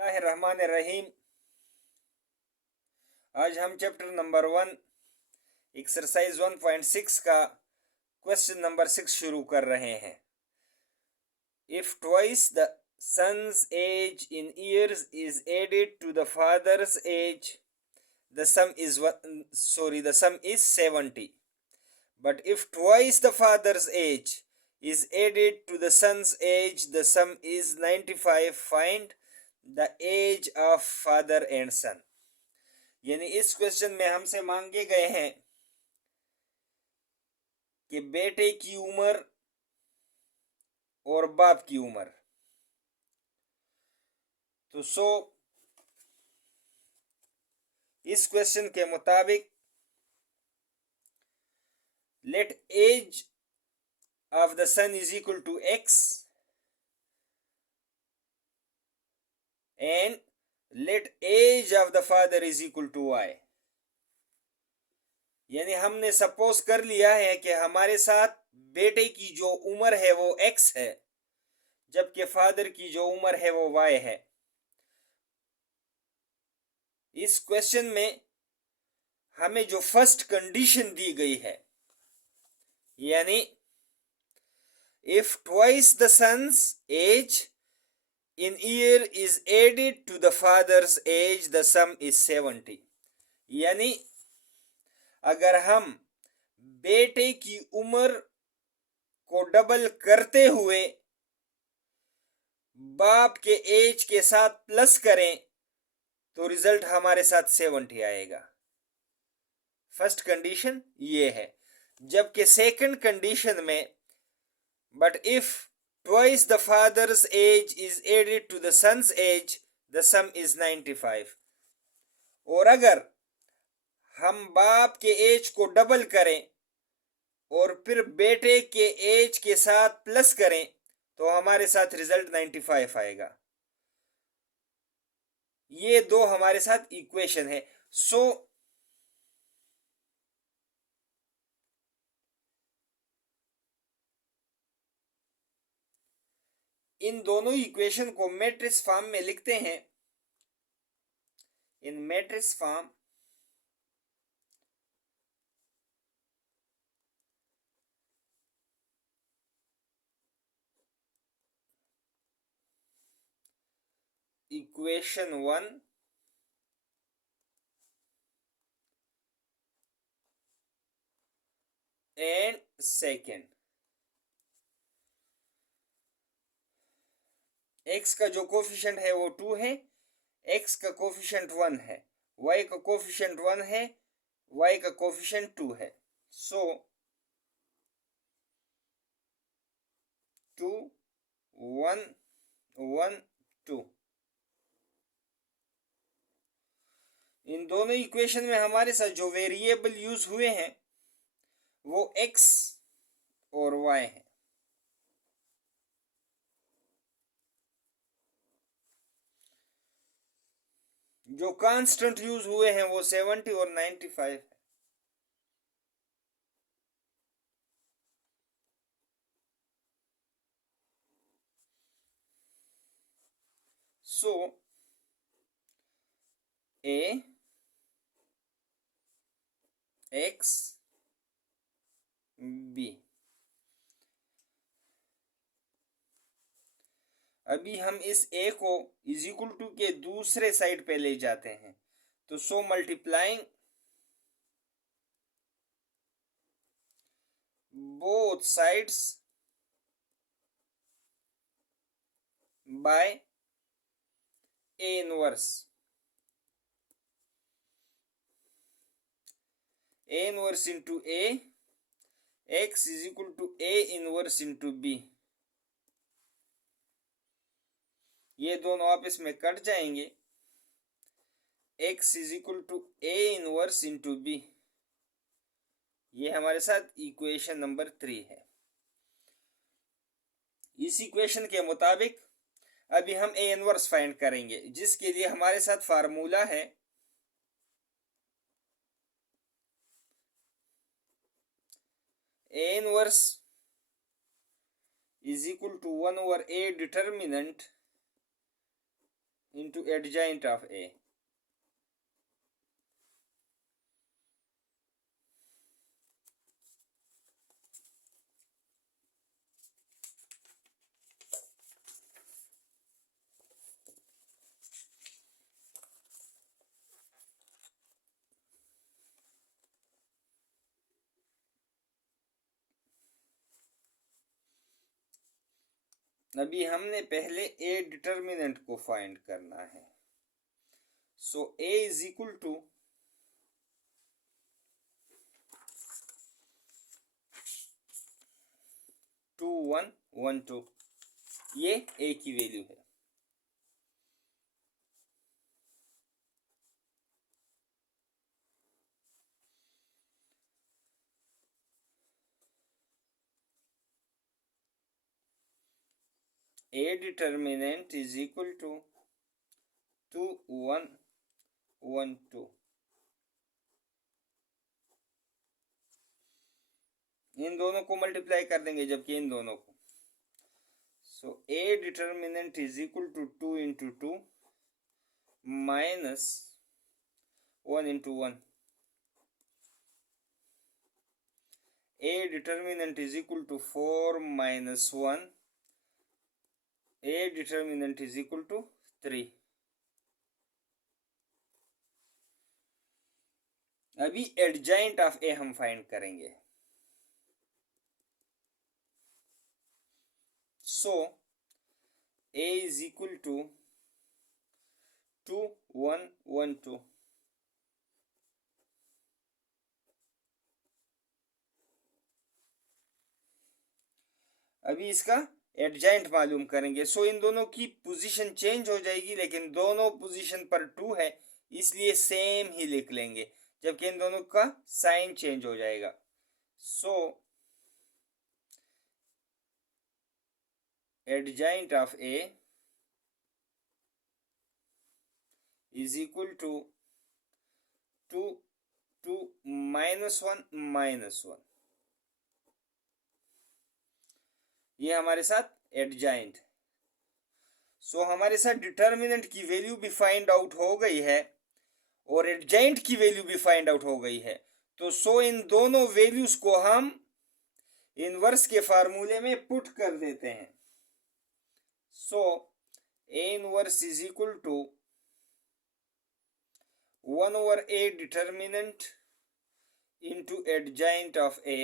बिस्मिल्लाहिर्रहमानिर्रहीम। आज हम चैप्टर नंबर 1 एक्सरसाइज 1.6 का क्वेश्चन नंबर 6 शुरू कर रहे हैं। If twice the son's age in years is added to the father's age, the sum is the sum is 70. But if twice the father's age is added to the son's age, the sum is 95. Find the age of father and son. यानी इस question में हमसे मांगे गए हैं कि बेटे की उम्र और बाप की उम्र। तो इस क्वेश्चन के मुताबिक let age of the son is equal to x and let age of the father is equal to y। यानी हमने सपोज कर लिया है कि हमारे साथ बेटे की जो उम्र है वो x है, जबकि फादर की जो उम्र है वो y है। इस क्वेश्चन में हमें जो फर्स्ट कंडीशन दी गई है, यानी if twice the son's age in year is added to the father's age, the sum is 70। यानी अगर हम बेटे की उम्र को डबल करते हुए बाप के एज के साथ प्लस करें तो रिजल्ट हमारे साथ 70 आएगा। फर्स्ट कंडीशन ये है। जबकि सेकंड कंडीशन में but if twice the father's age is added to the son's age, the sum is 95। और अगर हम बाप के एज को डबल करें और फिर बेटे के एज के साथ प्लस करें तो हमारे साथ रिजल्ट 95 आएगा। ये दो हमारे साथ इक्वेशन है। इन दोनों इक्वेशन को मैट्रिक्स फॉर्म में लिखते हैं। In matrix form equation 1 and second. x का जो कोफिशिएंट है वो 2 है, x का कोफिशिएंट 1 है, y का कोफिशिएंट 1 है, y का कोफिशिएंट 2 है। सो 2 1 1 2। इन दोनों इक्वेशन में हमारे साथ जो वेरिएबल यूज हुए हैं वो x और y है। जो कांस्टेंट यूज हुए हैं वो 70 और 95 है। सो a x b। अभी हम इस a को इज इक्वल टू के दूसरे साइड पे ले जाते हैं। तो so multiplying both sides by a inverse. a inverse into a, x is equal to a inverse into b। ये दोनों आपस में कट जाएंगे। x is equal to a inverse into b। ये हमारे साथ इक्वेशन नंबर 3 है। इस इक्वेशन के मुताबिक अभी हम a इनवर्स फाइंड करेंगे, जिसके लिए हमारे साथ फार्मूला है a inverse is equal to 1 over a determinant into adjoint of A. अभी हमने पहले ए डिटर्मिनेंट को फाइंड करना है. सो ए इज इक्वल टू 2 1 1 2. ये ए की वैल्यू है. A determinant is equal to 2 1 1 2. इन दोनों को मल्टीप्लाई कर देंगे जबकि इन दोनों को. So A determinant is equal to 2 into 2 minus 1 into 1. A determinant is equal to 4 minus 1. A determinant is equal to 3. अभी एडजॉइंट ऑफ ए हम फाइंड करेंगे. सो A is equal to 2 1 1 2. अभी इसका एडजॉइंट मालूम करेंगे. सो इन दोनों की पोजीशन चेंज हो जाएगी, लेकिन दोनों पोजीशन पर 2 है इसलिए सेम ही लिख लेंगे, जबकि इन दोनों का साइन चेंज हो जाएगा. So adjoint of A is equal to 2 2 minus 1 minus 1. ये हमारे साथ एडजॉइंट. सो हमारे साथ डिटर्मिनेंट की वैल्यू भी फाइंड आउट हो गई है और एडजॉइंट की वैल्यू भी फाइंड आउट हो गई है. तो सो इन दोनों वैल्यूज को हम इनवर्स के फार्मूले में पुट कर देते हैं. So A inverse is equal to 1 over A determinant into adjoint of A.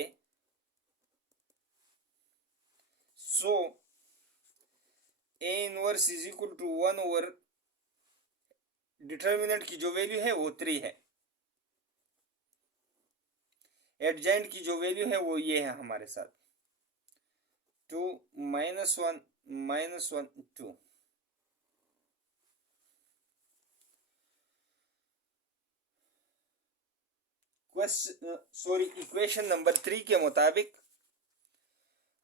So A inverse is equal to 1 over determinant की जो वैल्यू है वो 3 है. एडजॉइंट की जो वैल्यू है वो ये है हमारे साथ 2 minus 1 minus 1 2. इक्वेशन नंबर 3 के मुताबिक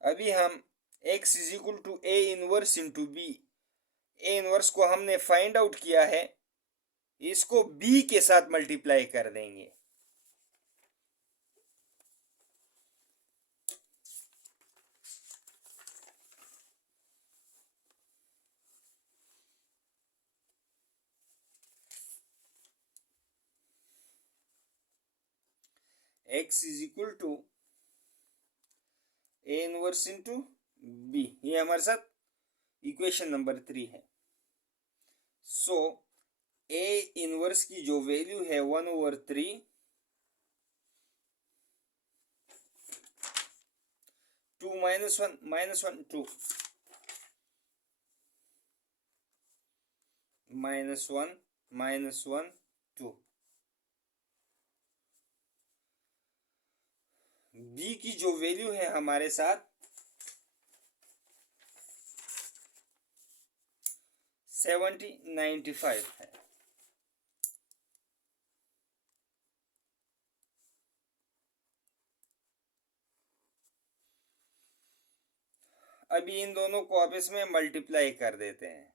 अभी हम x is equal to A inverse into B. A inverse को हमने फाइंड आउट किया है, इसको b के साथ मल्टीप्लाई कर देंगे. x is equal to A inverse into B. ये हमारे साथ इक्वेशन नंबर 3 है. सो ए इनवर्स की जो वैल्यू है 1 over 3 2 minus 1 minus 1 2 minus 1 minus 1 2. B की जो वैल्यू है हमारे साथ 95 है. अभी इन दोनों को आपस में मल्टीप्लाई कर देते हैं.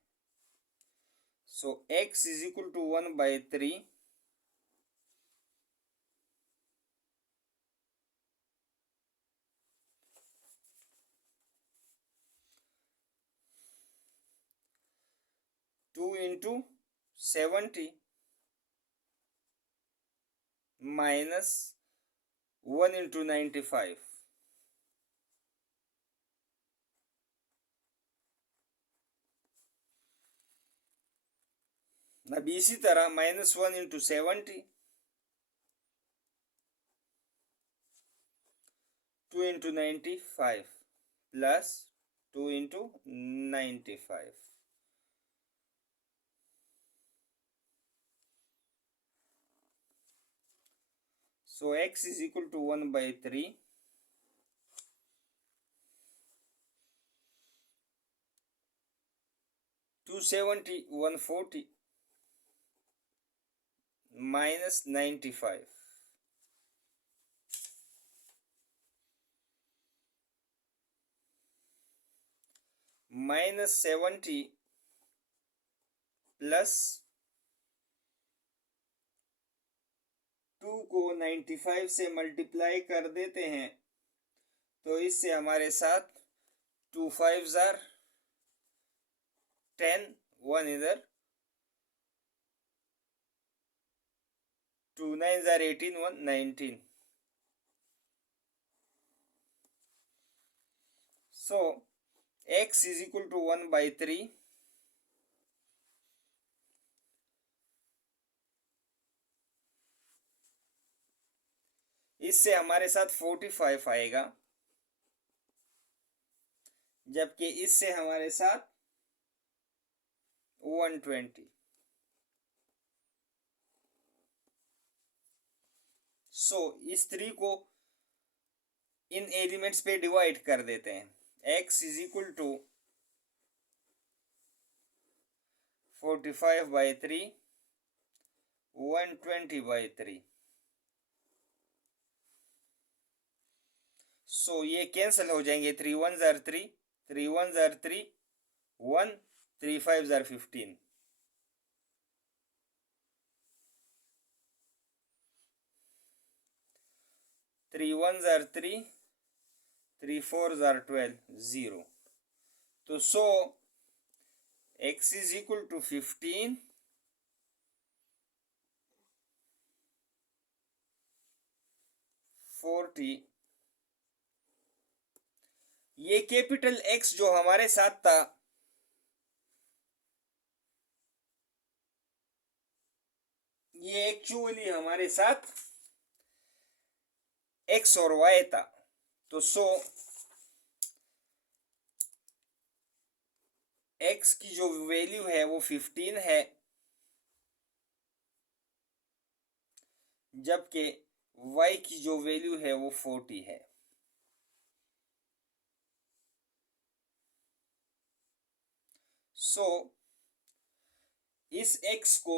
So x is equal to 1/3 2 2 into 70 minus 1 into 95। अब इसी तरह -1 into 70, 2 into 95 plus 2 into 95। So x is equal to 1/3 270 140 minus 95 minus 70 plus 2 को 95 से मल्टीप्लाई कर देते हैं तो इससे हमारे साथ 2 5s are 10, 1 इधर, 2 9s are 18, 1 19। So x is equal to 1/3 इससे हमारे साथ 45 आएगा, जबकि इससे हमारे साथ 120। सो इस 3 को इन एलिमेंट्स पे डिवाइड कर देते हैं। x is equal to 45/3 120/3। So ये कैंसिल हो जाएंगे, 3 1s are 3, 3 1s are 3, 1 3 5s are 15। Three 1s are 3, 3 4s are 12, 0। तो सो x is equal to 15 40। ये कैपिटल X जो हमारे साथ था ये एक्चुअली हमारे साथ X और Y था। तो सो X की जो वैल्यू है वो 15 है, जबकि Y की जो वैल्यू है वो 40 है। सो इस x को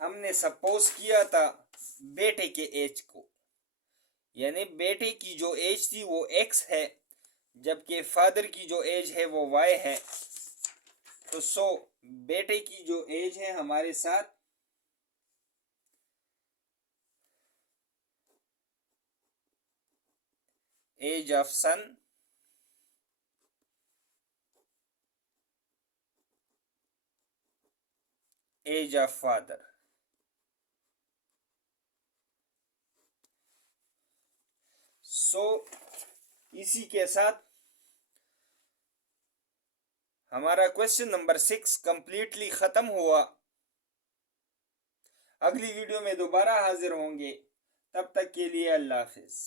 हमने सपोज किया था बेटे के एज को, यानी बेटे की जो एज थी वो x है, जबकि फादर की जो एज है वो y है। तो सो बेटे की जो एज है हमारे साथ age of son age of father. So इसी के साथ हमारा क्वेश्चन नंबर 6 कंप्लीटली खत्म हुआ। अगली वीडियो में दोबारा हाजिर होंगे, तब तक के लिए अल्लाह हाफिज।